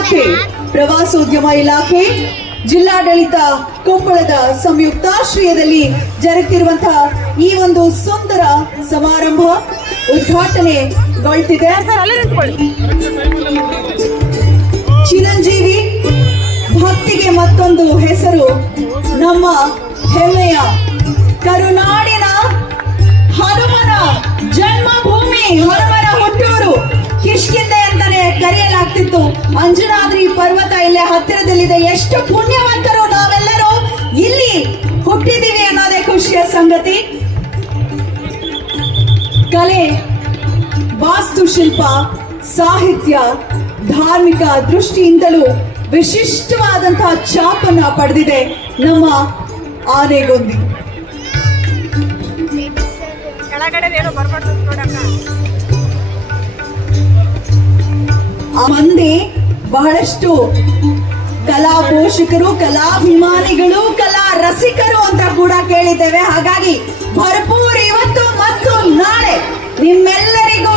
ಇಲಾಖೆ, ಪ್ರವಾಸೋದ್ಯಮ ಇಲಾಖೆ, ಜಿಲ್ಲಾಡಳಿತ ಕೊಪ್ಪಳದ ಸಂಯುಕ್ತಾಶ್ರಯದಲ್ಲಿ ಜರುಗುತ್ತಿರುವಂತಹ ಈ ಒಂದು ಸುಂದರ ಸಮಾರಂಭ ಉದ್ಘಾಟನೆಗೊಳ್ತಿದೆ. ಚಿರಂಜೀವಿ ಭಕ್ತಿಗೆ ಮತ್ತೊಂದು ಹೆಸರು. ನಮ್ಮ ಹೆಮ್ಮೆಯ ಕರುನಾಡಿನ ಹನುಮನ ಜನ್ಮಭೂಮಿ, ಹನುಮನ ಹುಟ್ಟೂರು ಕಿಷ್ಕಿಂದೆ ಅಂತಾನೆ ಕರೆಯಲಾಗ್ತಿತ್ತು. ಅಂಜನಾದ್ರಿ ಪರ್ವತ ಇಲ್ಲೇ ಹತ್ತಿರದಲ್ಲಿದೆ. ಎಷ್ಟು ಪುಣ್ಯವಂತರು ನಾವೆಲ್ಲರೂ ಇಲ್ಲಿ ಹುಟ್ಟಿದೀವಿ ಅನ್ನೋದೇ ಖುಷಿಯ ಸಂಗತಿ. ಕಲೆ, ವಾಸ್ತುಶಿಲ್ಪ, ಸಾಹಿತ್ಯ, ಧಾರ್ಮಿಕ ದೃಷ್ಟಿಯಿಂದಲೂ ವಿಶಿಷ್ಟವಾದಂತಹ ಛಾಪನ್ನ ಪಡೆದಿದೆ ನಮ್ಮ ಆನೆಗೊಂದಿ. ಮಂದಿ ಬಹಳಷ್ಟು ಕಲಾ ಪೋಷಕರು, ಕಲಾಭಿಮಾನಿಗಳು, ಕಲಾ ರಸಿಕರು ಅಂತ ಕೂಡ ಕೇಳಿದ್ದೇವೆ. ಹಾಗಾಗಿ ಭರ್ಪೂರ್ ಇವತ್ತು ಮತ್ತು ನಾಳೆ ನಿಮ್ಮೆಲ್ಲರಿಗೂ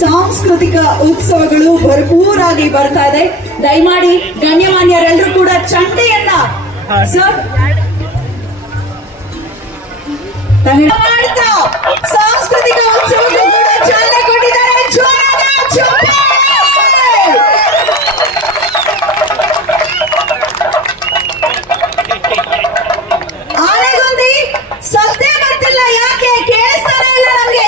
ಸಾಂಸ್ಕೃತಿಕ ಉತ್ಸವಗಳು ಭರ್ಪೂರಾಗಿ ಬರ್ತಾ ಇದೆ. ದಯಮಾಡಿ ಗಣ್ಯಮಾನ್ಯರೆಲ್ಲರೂ ಕೂಡ ಚಂಡೆಯನ್ನ ಮಾಡ್ತಾ ಸಾಂಸ್ಕೃತಿಕ ಉತ್ಸವಗಳು ಕೂಡ ಚಾಲನೆ ಕೊಟ್ಟಿದ್ದಾರೆ. ಜೋರಾದ ಚಪ್ಪಾಳೆ. ಆನೆಗೊಂದಿ ಸದ್ದೆ ಬರ್ತಿಲ್ಲ, ಯಾಕೆ ಕೇಳಿಸ್ತಾನೆ ಇಲ್ಲ ನಮ್ಗೆ?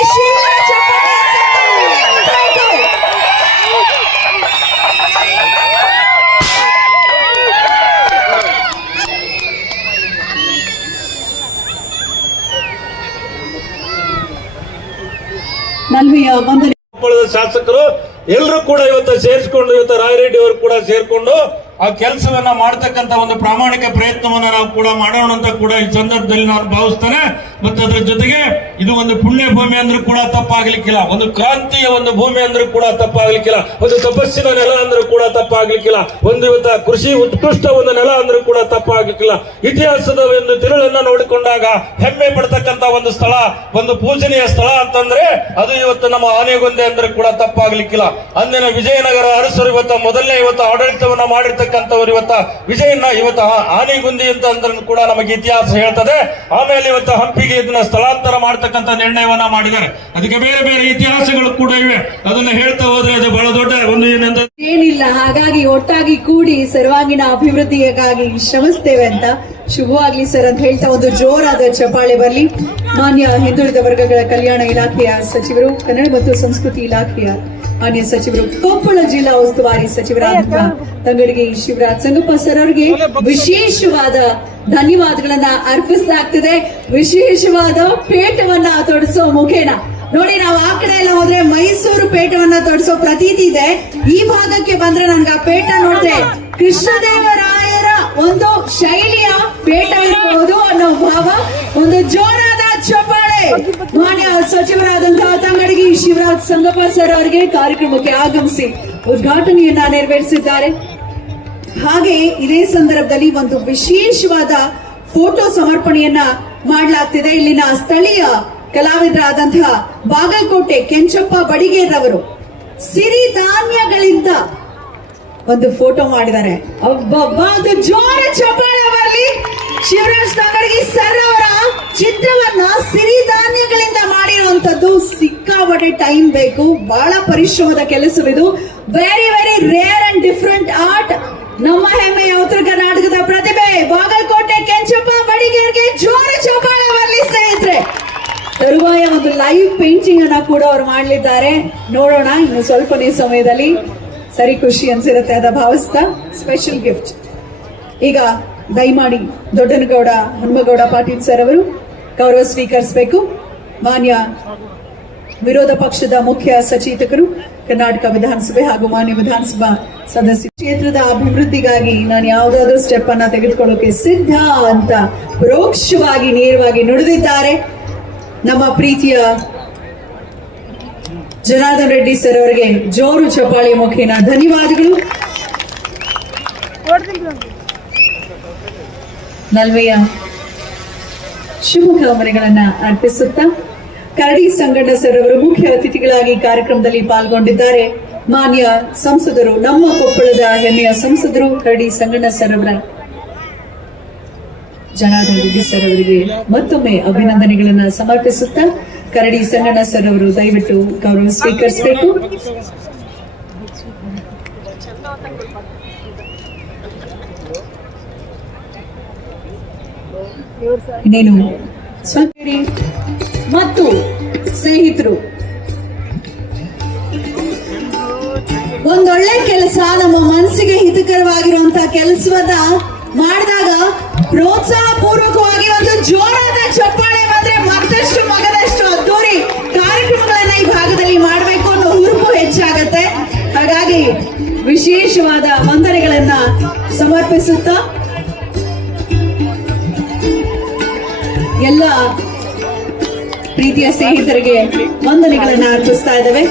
ಕೊಪ್ಪಳದ ಶಾಸಕರು ಎಲ್ಲರೂ ಕೂಡ ಇವತ್ತು ಸೇರಿಸಿಕೊಂಡು, ಇವತ್ತು ರಾಯರೆಡ್ಡಿ ಅವರು ಕೂಡ ಸೇರ್ಕೊಂಡು ಆ ಕೆಲಸವನ್ನ ಮಾಡತಕ್ಕಂತ ಒಂದು ಪ್ರಾಮಾಣಿಕ ಪ್ರಯತ್ನವನ್ನ ನಾವು ಕೂಡ ಮಾಡೋಣ ಅಂತ ಕೂಡ ಈ ಸಂದರ್ಭದಲ್ಲಿ ನಾನು ಭಾವಿಸ್ತೇನೆ. ಮತ್ತೆ ಅದರ ಜೊತೆಗೆ ಇದು ಒಂದು ಪುಣ್ಯ ಭೂಮಿ ಅಂದ್ರೂ ಕೂಡ ತಪ್ಪಾಗ್ಲಿಕ್ಕಿಲ್ಲ, ಒಂದು ಕ್ರಾಂತಿಯ ಒಂದು ಭೂಮಿ ಅಂದ್ರೂ ಕೂಡ ತಪ್ಪಾಗ್ಲಿಕ್ಕಿಲ್ಲ, ಒಂದು ತಪಸ್ಸಿನ ನೆಲ ಅಂದ್ರೂ ಕೂಡ ತಪ್ಪಾಗ್ಲಿಕ್ಕಿಲ್ಲ, ಒಂದು ಇವತ್ತ ಕೃಷಿ ಉತ್ಕೃಷ್ಟ ಒಂದು ನೆಲ ಅಂದ್ರೂ ಕೂಡ ತಪ್ಪಾಗ್ಲಿಕ್ಕಿಲ್ಲ. ಇತಿಹಾಸದ ಒಂದು ತಿರುಳನ್ನ ನೋಡಿಕೊಂಡಾಗ ಹೆಮ್ಮೆ ಪಡ್ತಕ್ಕಂತ ಒಂದು ಸ್ಥಳ, ಒಂದು ಪೂಜನೀಯ ಸ್ಥಳ ಅಂತಂದ್ರೆ ಅದು ಇವತ್ತು ನಮ್ಮ ಆನೆಗೊಂದಿ ಅಂದ್ರೆ ಕೂಡ ತಪ್ಪಾಗ್ಲಿಕ್ಕಿಲ್ಲ. ಅಂದಿನ ವಿಜಯನಗರ ಅರಸರು ಮೊದಲನೇ ಆಡಳಿತವನ್ನ ಮಾಡಿರ್ತಕ್ಕಂಥವ್ರು ಇವತ್ತ ಆನೆಗುಂದಿ ಅಂತ ಅಂದ್ರೆ ಕೂಡ ನಮಗೆ ಇತಿಹಾಸ ಹೇಳ್ತದೆ. ಆಮೇಲೆ ಇವತ್ತು ಹಂಪಿಗೆ ಇದನ್ನ ಸ್ಥಳಾಂತರ ಮಾಡತಕ್ಕಂಥ ನಿರ್ಣಯವನ್ನ ಮಾಡಿದ್ದಾರೆ. ಅದಕ್ಕೆ ಬೇರೆ ಬೇರೆ ಇತಿಹಾಸಗಳು ಕೂಡ ಇವೆ. ಅದನ್ನ ಹೇಳ್ತಾ ಹೋದ್ರೆ ಅದು ಬಹಳ ದೊಡ್ಡ ಒಂದು ಏನಿಲ್ಲ. ಹಾಗಾಗಿ ಒಟ್ಟಾಗಿ ಕೂಡಿ ಸರ್ವಾಂಗೀಣ ಅಭಿವೃದ್ಧಿಗಾಗಿ ಶ್ರಮಿಸ್ತೇವೆ ಅಂತ. ಶುಭವಾಗ್ಲಿ ಸರ್ ಅಂತ ಹೇಳ್ತಾ ಒಂದು ಜೋರಾದ ಚಪ್ಪಾಳೆ ಬರಲಿ. ಮಾನ್ಯ ಹಿಂದುಳಿದ ವರ್ಗಗಳ ಕಲ್ಯಾಣ ಇಲಾಖೆಯ ಸಚಿವರು, ಕನ್ನಡ ಮತ್ತು ಸಂಸ್ಕೃತಿ ಇಲಾಖೆಯ ಮಾನ್ಯ ಸಚಿವರು, ಕೊಪ್ಪಳ ಜಿಲ್ಲಾ ಉಸ್ತುವಾರಿ ಸಚಿವರಾದಂತಹ ತಂಗಡಗಿ ಶಿವರಾಜ್ ಸಂಗಪ್ಪ ಸರ್ ಅವರಿಗೆ ವಿಶೇಷವಾದ ಧನ್ಯವಾದಗಳನ್ನ ಅರ್ಪಿಸಲಾಗ್ತಿದೆ. ವಿಶೇಷವಾದ ಪೇಟವನ್ನ ತೊಡಿಸೋ ಮುಖೇನ ನೋಡಿ, ನಾವು ಆ ಕಡೆ ಎಲ್ಲ ಹೋದ್ರೆ ಮೈಸೂರು ಪೇಟವನ್ನ ತೊಡಿಸೋ ಪ್ರತೀತಿ ಇದೆ. ಈ ಭಾಗಕ್ಕೆ ಬಂದ್ರೆ ನನ್ಗೆ ಆ ಪೇಟ ನೋಡಿದ್ರೆ ಕೃಷ್ಣದೇವರಾಯರ ಒಂದು ಶೈಲಿಯ ಪೇಟ ಇರಬಹುದು ಅನ್ನೋ ಭಾವ. ಒಂದು ಜೋರಾದ ಚಪ್ಪಾಳೆ ಮಾನ್ಯ ಸಚಿವರಾದಂತಹ ತಂಗಡಗಿ ಶಿವರಾಜ್ ಸಂಗಪ್ಪ ಸರ್ ಅವರಿಗೆ ಕಾರ್ಯಕ್ರಮಕ್ಕೆ ಆಗಮಿಸಿ ಉದ್ಘಾಟನೆಯನ್ನ ನೆರವೇರಿಸಿದ್ದಾರೆ. ಹಾಗೆ ಇದೇ ಸಂದರ್ಭದಲ್ಲಿ ಒಂದು ವಿಶೇಷವಾದ ಫೋಟೋ ಸಮರ್ಪಣೆಯನ್ನ ಮಾಡಲಾಗ್ತಿದೆ. ಇಲ್ಲಿನ ಸ್ಥಳೀಯ ಕಲಾವಿದರಾದಂತಹ ಬಾಗಲಕೋಟೆ ಕೆಂಚಪ್ಪ ಬಡಿಗೇರವರು ಸಿರಿಧಾನ್ಯಗಳಿಂದ ಒಂದು ಫೋಟೋ ಮಾಡಿದ್ದಾರೆ. ಅದು ಜೋರ ಚಪ್ಪಾಳೆ ಬರಲಿ. ಶಿವರಾಜ್ ತಂಗಡಗಿ ಸರ್ ಅವರ ಚಿತ್ರವನ್ನ ಸಿರಿಧಾನ್ಯಗಳಿಂದ ಮಾಡಿರುವಂತದ್ದು ಸಿಕ್ಕಾಪಟ್ಟೆ ಟೈಮ್ ಬೇಕು, ಬಹಳ ಪರಿಶ್ರಮದ ಕೆಲಸವಿದು. Very very rare and different art. ನಮ್ಮ ಹೆಮ್ಮೆಯ ಉತ್ತರ ಕರ್ನಾಟಕದ ಪ್ರತಿಭೆ ಬಾಗಲಕೋಟೆ ಕೆಂಚಪ್ಪ ಬಡಿಗೇರ್ಗೆ ಜೋರ ಚಪ್ಪಾಳೆ ಬರಲಿ ಸ್ನೇಹಿತರೆ. ತರುವಾಯ ಒಂದು ಲೈವ್ ಪೇಂಟಿಂಗ್ ಅನ್ನ ಕೂಡ ಅವರು ಮಾಡಲಿದ್ದಾರೆ. ನೋಡೋಣ ಇನ್ನು ಸ್ವಲ್ಪನೇ ಸಮಯದಲ್ಲಿ. ಸರಿ, ಖುಷಿ ಅನ್ಸಿರುತ್ತೆ ಅದ ಭಾವಿಸ್ತಾ ಸ್ಪೆಷಲ್ ಗಿಫ್ಟ್. ಈಗ ದಯಮಾಡಿ ದೊಡ್ಡನಗೌಡ ಹನುಮಗೌಡ ಪಾಟೀಲ್ ಸರ್ ಅವರು ಗೌರವ ಸ್ವೀಕರಿಸಬೇಕು. ಮಾನ್ಯ ವಿರೋಧ ಪಕ್ಷದ ಮುಖ್ಯ ಸಚೇತಕರು, ಕರ್ನಾಟಕ ವಿಧಾನಸಭೆ ಹಾಗೂ ಮಾನ್ಯ ವಿಧಾನಸಭಾ ಸದಸ್ಯ, ಕ್ಷೇತ್ರದ ಅಭಿವೃದ್ಧಿಗಾಗಿ ನಾನು ಯಾವುದಾದ್ರೂ ಸ್ಟೆಪ್ ಅನ್ನ ತೆಗೆದುಕೊಳ್ಳೋಕೆ ಸಿದ್ಧ ಅಂತ ಪರೋಕ್ಷವಾಗಿ ನೇರವಾಗಿ ನುಡಿದಿದ್ದಾರೆ. ನಮ್ಮ ಪ್ರೀತಿಯ ಜನಾರ್ದನ್ ರೆಡ್ಡಿ ಸರ್ ಅವರಿಗೆ ಜೋರು ಚಪ್ಪಾಳೆ ಮುಖೇನ ಧನ್ಯವಾದಗಳು. ನಲ್ವೆಯ ಶುಭಕಾಮನೆಗಳನ್ನ ಅರ್ಪಿಸುತ್ತಾ ಕರಡಿ ಸಂಗಣ್ಣ ಸರ್ ಅವರು ಮುಖ್ಯ ಅತಿಥಿಗಳಾಗಿ ಕಾರ್ಯಕ್ರಮದಲ್ಲಿ ಪಾಲ್ಗೊಂಡಿದ್ದಾರೆ. ಮಾನ್ಯ ಸಂಸದರು, ನಮ್ಮ ಕೊಪ್ಪಳದ ಹೆಮ್ಮೆಯ ಸಂಸದರು ಕರಡಿ ಸಂಗಣ್ಣ ಸರ್ ಅವರ ಜನಾರ್ದನ್ ಸರ್ ಅವರಿಗೆ ಮತ್ತೊಮ್ಮೆ ಅಭಿನಂದನೆಗಳನ್ನ ಸಮರ್ಪಿಸುತ್ತಾ ಕರಡಿ ಸಂಗಣ್ಣ ಸರ್ ಅವರು ದಯವಿಟ್ಟು ಗೌರವ ಸ್ವೀಕರಿಸಬೇಕು. ಇನ್ನೇನು ಸ್ವಲ್ಪ ಮತ್ತು ಸ್ನೇಹಿತರು, ಒಂದೊಳ್ಳೆ ಕೆಲಸ, ನಮ್ಮ ಮನಸ್ಸಿಗೆ ಹಿತಕರವಾಗಿರುವಂತಹ ಕೆಲಸವನ್ನ ಮಾಡಿದಾಗ ಪ್ರೋತ್ಸಾಹ ಪೂರ್ವಕವಾಗಿ ಒಂದು ಜೋರಾದ ಚಪ್ಪಾಳೆ ಬಂದ್ರೆ ಮತ್ತಷ್ಟು ಮಗದಷ್ಟು ಅದ್ದೂರಿ ಕಾರ್ಯಕ್ರಮಗಳನ್ನ ಈ ಭಾಗದಲ್ಲಿ ಮಾಡಬೇಕು ಅನ್ನೋ ಹುರುಪು ಹೆಚ್ಚಾಗತ್ತೆ. ಹಾಗಾಗಿ ವಿಶೇಷವಾದ ವಂದನೆಗಳನ್ನ ಸಮರ್ಪಿಸುತ್ತಾ ಎಲ್ಲ ಪ್ರೀತಿಯ ಸ್ನೇಹಿತರಿಗೆ ವಂದನೆಗಳನ್ನ ಅರ್ಪಿಸ್ತಾ ಇದ್ದೇವೆ.